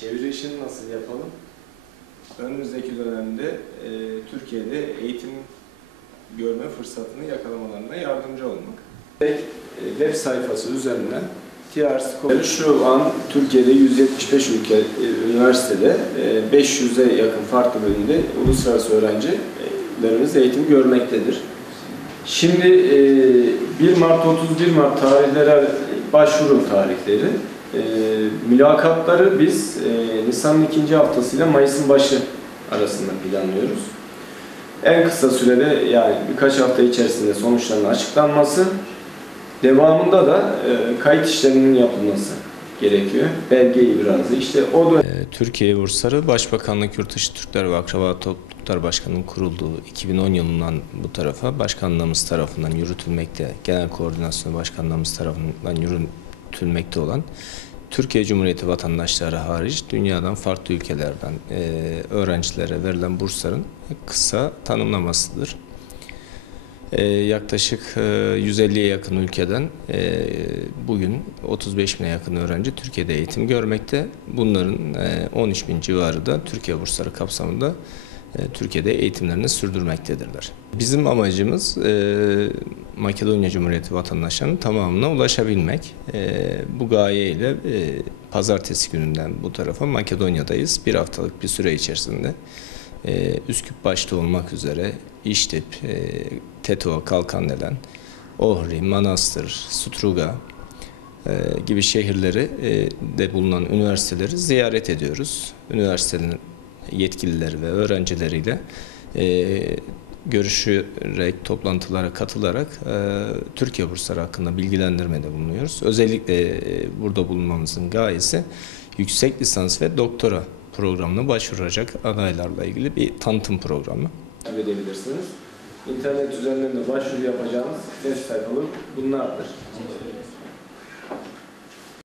Çeviri işini nasıl yapalım? Önümüzdeki dönemde e, Türkiye'de eğitim görme fırsatını yakalamalarına yardımcı olmak. E, web sayfası üzerinden şu an Türkiye'de 175 ülke e, üniversitede e, 500'e yakın farklı bölümde uluslararası öğrencilerimiz eğitim görmektedir. Şimdi e, 1 Mart 31 Mart tarihlere başvuru tarihleri. E, mülakatları biz e, Nisan'ın ikinci haftasıyla Mayıs'ın başı arasında planlıyoruz. En kısa sürede yani birkaç hafta içerisinde sonuçların açıklanması, devamında da e, kayıt işleminin yapılması gerekiyor. Belge ibrazı. İşte o dönem Ee, Türkiye Bursları Başbakanlık Yurtdışı Türkler ve Akraba Topluluklar Başkanı'nın kurulduğu 2010 yılından bu tarafa başkanlığımız tarafından yürütülmekte, genel koordinasyonu başkanlığımız tarafından yürütülmekte olan Türkiye Cumhuriyeti vatandaşları hariç dünyadan farklı ülkelerden e, öğrencilere verilen bursların kısa tanımlamasıdır. Ee, yaklaşık e, 150'ye yakın ülkeden e, bugün 35 bine yakın öğrenci Türkiye'de eğitim görmekte. Bunların e, 13 bin civarı da Türkiye bursları kapsamında e, Türkiye'de eğitimlerini sürdürmektedirler. Bizim amacımız e, Makedonya Cumhuriyeti vatandaşlarının tamamına ulaşabilmek. E, bu gayeyle e, pazartesi gününden bu tarafa Makedonya'dayız. Bir haftalık bir süre içerisinde. Ee, Üsküp başta olmak üzere İştip, e, Tetova, Kalkandelen, Ohri, Manastır, Struga e, gibi şehirleri e, de bulunan üniversiteleri ziyaret ediyoruz. Üniversitenin yetkilileri ve öğrencileriyle e, görüşerek, toplantılara katılarak e, Türkiye bursları hakkında bilgilendirmede bulunuyoruz. Özellikle e, burada bulunmamızın gayesi yüksek lisans ve doktora programına başvuracak adaylarla ilgili bir tanıtım programı. edebilirsiniz. İnternet üzerinden de başvuru yapacağınız web sayfaları bunlardır.